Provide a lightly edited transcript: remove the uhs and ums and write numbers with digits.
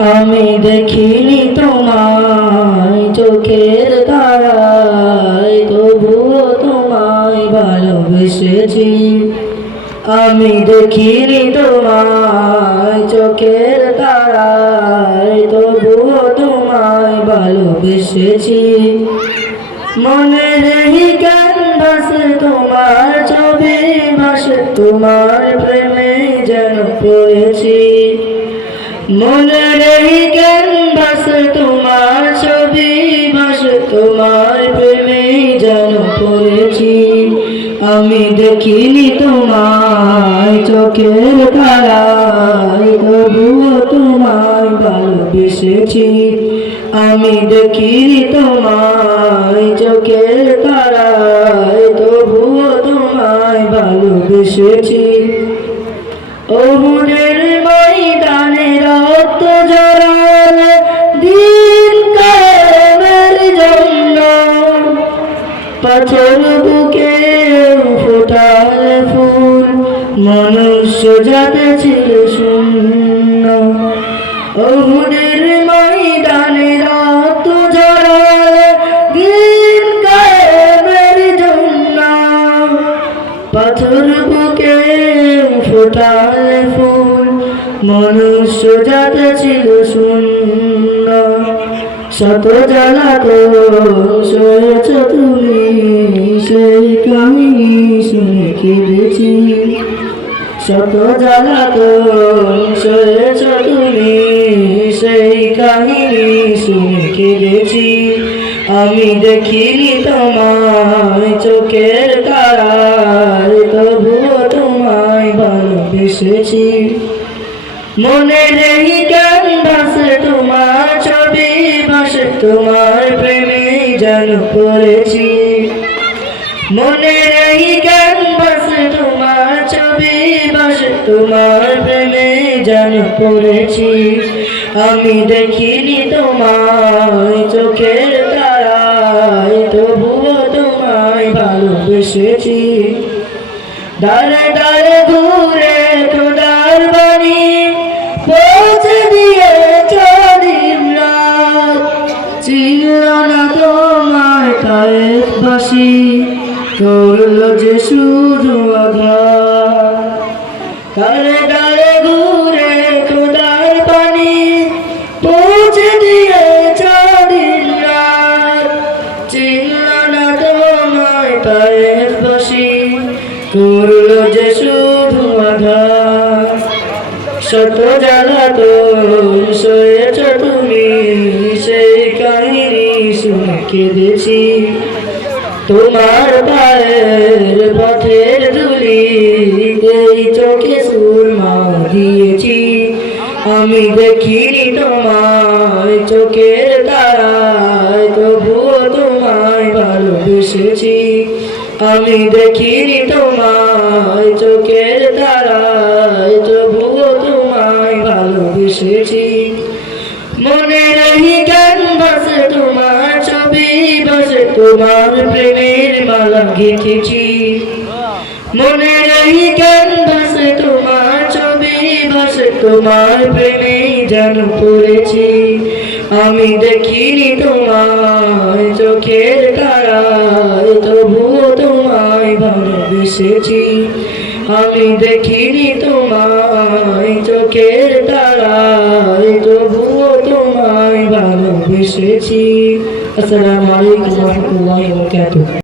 আমি দেখিনি তোমায় চোখের তারায়, তবুও তোমায় ভালোবেসেছি। আমি দেখিনি তোমায় চোখের তারায়, তবুও তোমায় ভালোবেসেছি। মনের এই ক্যানভাসে তোমার ছবি ভাসে, তোমার প্রেমে যেন পড়েছি। মনের এই ক্যানভাসে তোমার ছবি ভাসে, তোমার প্রেমে যেন পড়েছি। আমি দেখিনি তোমায় চোখের তারায়, তবুও তোমায় ভালোবেসেছি। আমি দেখিনি তোমায় চোখের তারায়, তবুও তোমায় ভালোবেসেছি। ওহুদের ময়দানে রক্ত ঝরালে দিন কায়েমের জন্য, পাথর বুকে ফোটালে ফুল, মনুষ্য জাতি ছিল শূন্য। ওহুদের ময়দানে রক্ত ঝরালে দিন কায়েমের জন্য, পাথর বুকে ফোটালে ফুল, মনুষ্য জাতি ছিল শূন্য। শত জ্বালাতন সয়েছ তুমি, সেই কাহিনী শুনে কেঁদেছি। শত জ্বালাতন সয়েছ তুমি, সেই কাহিনী শুনে কেঁদেছি। আমি দেখিনি তোমায় চোখের তারায়, তবুও তোমায় ভালোবেসেছি। মনের এই ক্যানভাসে তোমার ছবি ভাসে, তোমার প্রেমে যেন পড়েছি। মনের এই ক্যানভাসে তোমার ছবি ভাসে, তোমার প্রেমে যেন পড়েছি। আমি দেখিনি তোমায় চোখের তারায়, তবুও তোমায় ভালোবেসেছি। দাঁড়ে দাঁড়ে ঘুরে খোদার বাণী পৌঁছে দিয়েছ দিন রাত, ছিল না তোমায় তায়েফবাসী, করল যে শুধু আঘাত। দাঁড়ে দাঁড়ে ঘুরে খোদার বাণী পৌঁছে দিয়েছ দিন রাত, ছিল না তোমায় তায়েফবাসী, করল যে শুধু আঘাত। শত জ্বালাতন সয়েছ তুমি, সেই কাহিনী শুনে কেঁদেছি। তোমার পায়ের পথের ধুলি এই চোখে সুরমা দিয়েছি। আমি দেখিনি তোমায় চোখের তারায়, তবুও তোমায় ভালোবেসেছি। আমি দেখিনি তোমায় চোখের তারায়, তবুও তোমায় ভালোবেসেছি। মনের এই ক্যানভাসে তোমার ছবি ভাসে, তোমার প্রেমের মালা গেঁথেছি। মনের এই ক্যানভাসে তোমার ছবি ভাসে, তোমার প্রেমে যেন পড়েছি। আমি দেখিনি তোমায় চোখের তারায়, তবুও তোমায় ভালোবেসেছি। আমি দেখিনি তোমায় চোখের তারায়, তবুও তোমায় ভালোবেসেছি। আসসালামু আলাইকুম ওয়া রাহমাতুল্লাহি ওয়া বারাকাতুহু।